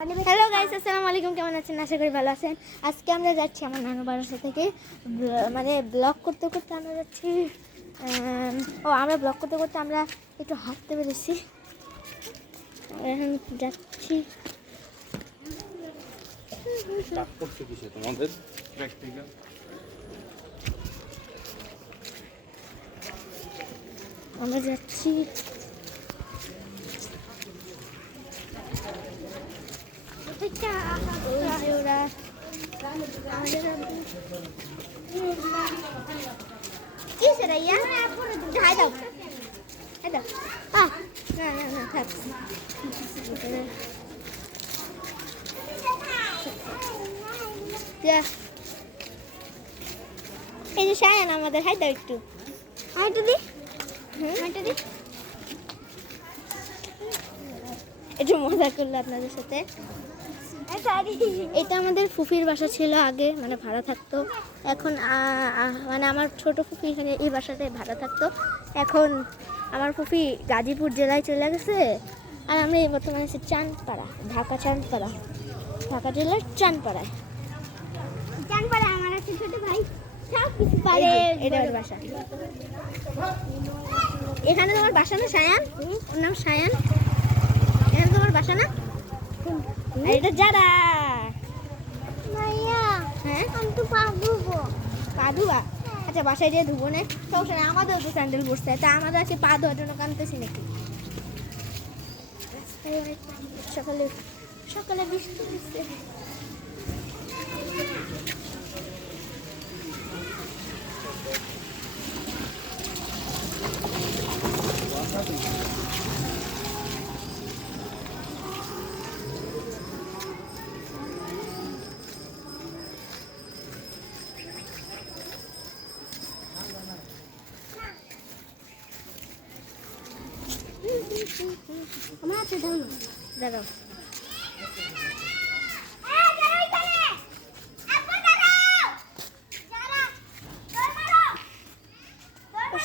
Hello guys, আসসালামু আলাইকুম। কেমন আছেন? আশা করি ভালো আছেন। আজকে আমরা যাচ্ছি আমার নানু বাড়ি থেকে, মানে ব্লগ করতে করতে আমরা যাচ্ছি। আমরা ব্লগ করতে করতে আমরা একটু হাঁটতে পেরেছি। এখন যাচ্ছি। আমরা যাচ্ছি। ওরা কি সেটা ইয়া ঢাই দাও ঢাই দাও। না না না থাক। এই যে শায়ান আমাদের, হাই দাও একটু, হাইটা দি, হাইটা দি। একটু মজা করলো আপনাদের সাথে। এটা আমাদের ফুফির বাসা ছিল আগে, মানে ভাড়া থাকতো। এখন মানে আমার ছোট ফুফি এখানে এই বাসাটায় ভাড়া থাকতো। এখন আমার ফুফি গাজীপুর জেলায় চলে গেছে, আর আমরা এই বর্তমানে আছি চাঁদপাড়া, ঢাকা চাঁদপাড়া, ঢাকা জেলার চাঁদপাড়ায়। চাঁদপাড়া আমার আছে ছোট ভাই, সব কিছু পারে। এটা ওর বাসা। এখানে তোমার বাসা না শায়ান? ওর নাম শায়ান। এখানে তোমার বাসা না? এটা যারা মাইয়া, হ্যাঁ আমি তো পা ধুবো। পা ধুবা? আচ্ছা, বাসায় যেয়ে ধুবো না, সমস্যা নেই। আমাদেরও তো স্যান্ডেল পরছে, তা আমাদের আজকে পা ধোয়ার জন্য কাঁদতেছি নাকি? সকালে সকালে বৃষ্টি হচ্ছে। আমার হাতে দাও না, দাঁড়াও।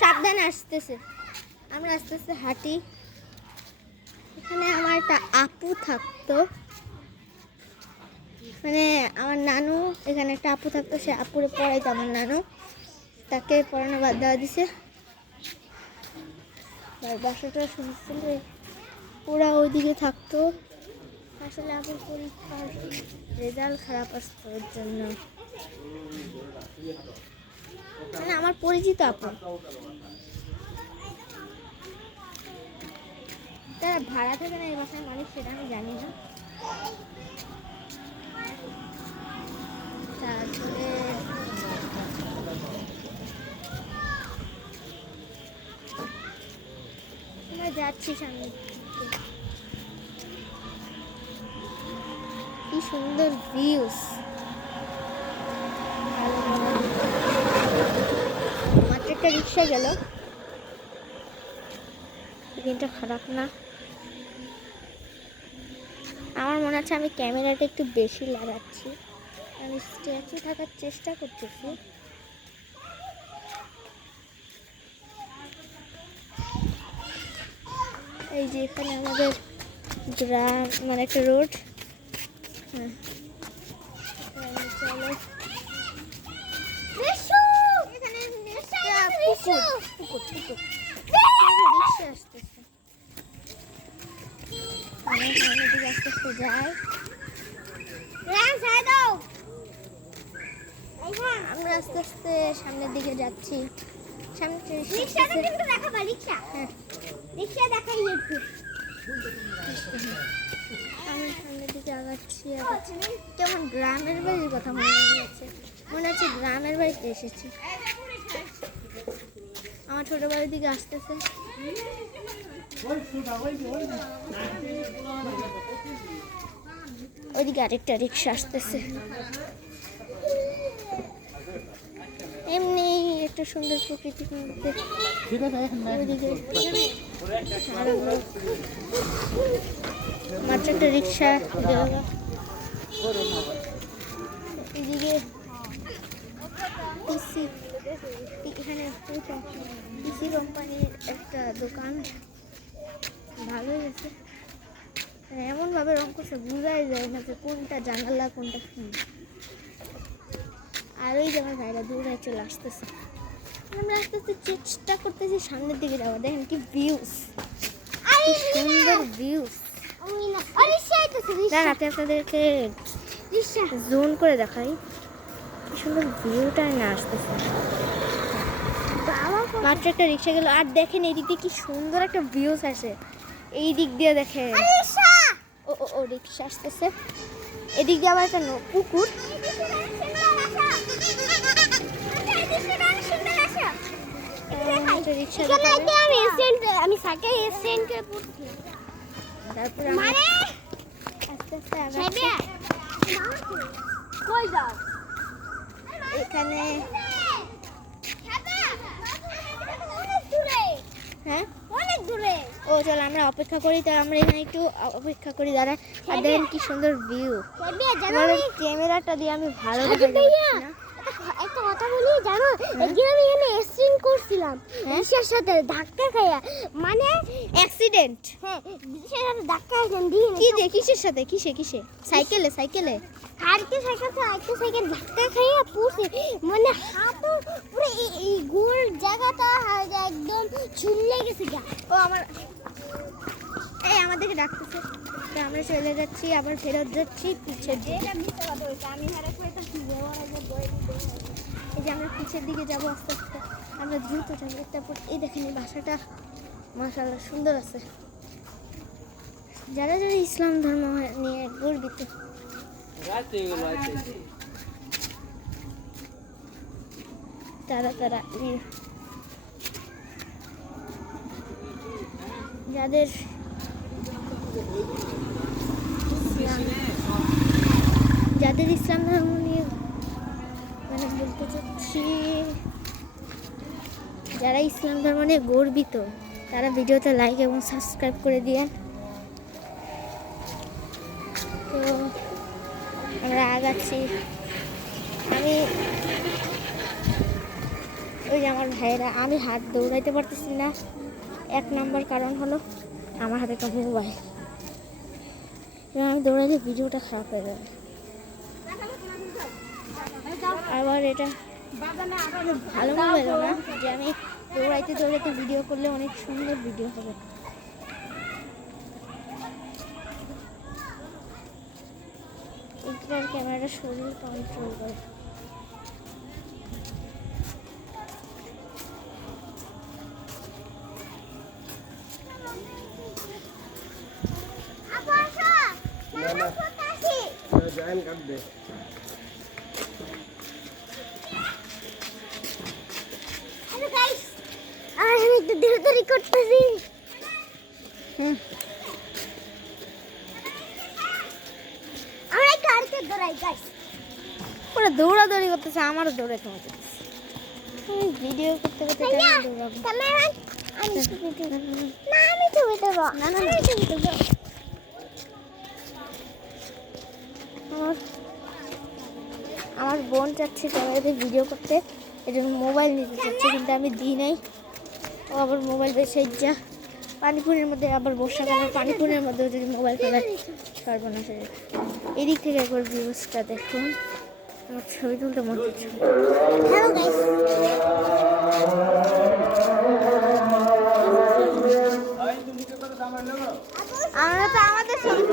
সাবধানে আসতেছে, আমরা আস্তে আস্তে হাঁটি। এখানে আমার একটা আপু থাকতো, মানে আমার নানু এখানে একটা আপু থাকতো, সে আপুরে পড়াইতো আমার নানু, তাকে পড়ানো বাদ দেওয়া দিছে। বাসাটা শুনছিল ওরা ওইদিকে থাকতো। আসলে আপুর পরীক্ষার রেজাল্ট খারাপ আসতো, ওর জন্য। মানে আমার পরিচিত আপু, তারা ভাড়া থাকে না এই বাসায় মালিক, সেটা আমি জানি না। তারপরে আমরা যাচ্ছি সামনে। কি সুন্দর ভিউস। মাত্র একটা রিক্সা গেল, দিনটা খারাপ না। আমার মনে হচ্ছে আমি ক্যামেরাটা একটু বেশি লাগাচ্ছি, আমি স্ট্যাচু থাকার চেষ্টা করতেছি। এই যে এখানে আমাদের গ্রাম, মানে একটা রোড। হ্যাঁ, চলো। এখানে রিক্সা আসতেছে, আস্তে আস্তে যাই। আমরা আস্তে আস্তে সামনের দিকে যাচ্ছি। সামনে রিক্সাটা কিন্তু দেখাবা, রিক্সা, হ্যাঁ রিক্সা দেখাই একটু। আমি সামনের দিকে আগাচ্ছি। কেমন গ্রামের বাড়ির কথা মনে হচ্ছে, মনে হচ্ছে গ্রামের বাড়িতে এসেছি। আমার ছোট বাড়ির দিকে আসতেছে। ওইদিকে আরেকটা রিক্সা আসতেছে। এমনি একটা সুন্দর প্রকৃতির মধ্যে মাত্র একটা রিক্সা। এদিকে এখানে পিসি কোম্পানির একটা দোকান, ভালোই আছে। মানে এমনভাবে রং করছে বোঝাই যায় না যে কোনটা জানালা কোনটা কি। আর ওই যে আমার ভাইরা দূরে চলে আসতেছে, আমরা আস্তে আস্তে চেষ্টা করতেছি সামনের দিকে যাওয়া। দেখেন কি ভিউস, সুন্দর ভিউস। রাতে আপনাদেরকে জুম করে দেখাই কি সুন্দর ভিউটা না আসতেছে। মাত্র একটা রিক্সা গেল, আর দেখেন এই দিক দিয়ে কি সুন্দর একটা ভিউস আসে। এই দিক দিয়ে দেখেন ও ও ও রিক্সা আসতেছে, এদিক দিয়ে আবার একটা পুকুর। আমি সাইকেল এসেন্টে পড়ছি, তারপরে মানে আস্তে আস্তে ছেবে কই যাও এখানে। হ্যাঁ অনেক দূরে। ও চল আমরা অপেক্ষা করি, তো আমরা এখানে একটু অপেক্ষা করি দাঁড়ায়। আর দেখেন কি সুন্দর ভিউ। ক্যামেরাটা দিয়ে আমি ভালো দেখা যাচ্ছে না। একটা কথা বলি জানো, একদিন আমি এখানে এক্সিডেন্ট করছিলাম রিক্সার সাথে ধাক্কা খাইয়া, মানে অ্যাক্সিডেন্ট? হ্যাঁ রিক্সার সাথে ধাক্কা খাইলাম। দিয়ে কি দে কিসের সাথে? কিসে কিসে? সাইকেলে সাইকেলে? আরেকটা সাইকেল ধাক্কা খাইয়া পড়ছে, মানে হাতও পুরো এই গোল জায়গাটা একদম ছুলে গেছে গা। ও আমার এই আমাদেরকে ডাকতেছে, তো আমরা চলে যাচ্ছি, আবার ফেরত যাচ্ছি পিছের দিকে। আমি হারে কইতাছি এই যে আমরা পিছের দিকে যাবো আস্তে আস্তে, আমরা দ্রুত যাবো। তারপর এই দেখেন এই বাসাটা মাশাআল্লাহ সুন্দর আছে। যারা যারা ইসলাম ধর্ম নিয়ে গর্বিত, তারা তারা যাদের যাদের ইসলাম ধর্ম নিয়ে মানে বলতে চাচ্ছি, যারা ইসলাম ধর্ম নিয়ে গর্বিত তারা ভিডিওতে লাইক এবং সাবস্ক্রাইব করে দিয়ে। তো আমরা আগাচ্ছি। আমি ওই যে আমার ভাইয়েরা, আমি হাত দৌড়াইতে পারতেছি না। এক নম্বর কারণ হলো আমার হাতে একটা মোবাইল, আমি দৌড়াইলে ভিডিওটা খারাপ হয়ে যাবে। আবার এটা ভালো মোবাইল না যে আমি দৌড়াইতে দৌড়াইতে ভিডিও করলে অনেক সুন্দর ভিডিও হবে। এটার ক্যামেরাটা শরীর কন্ট্রোল করে। আমি একটু দেরি করতেছি। আমরা একটু আরেকটু দৌড়াই গাইস। ওরা দৌড়াদৌড়ি করতেছে, আমারও দৌড়াতে হচ্ছে। আমি ভিডিও করতে করতে দৌড়াবো। ক্যামেরাম্যান আমি ছবি দেব না, আমি ছবি দেব না, না আমি ছবি দেব। আমার বোন চাচ্ছে ক্যামেরাতে ভিডিও করতে, এই জন্য মোবাইল নিতে চাচ্ছে, কিন্তু আমি দিই নাই। ও আবার মোবাইল বেশি যা পানিপুরের মধ্যে, আবার বর্ষাকালের পানিপুরের মধ্যেও যদি মোবাইল ফেলায় সর্বনাশ হয়ে যাবে। এদিক থেকে একবার ভিউজটা দেখুন, আমার ছবি তুলতে মন হচ্ছে। হ্যালো গাইস, আমরা তো আমাদের ছবি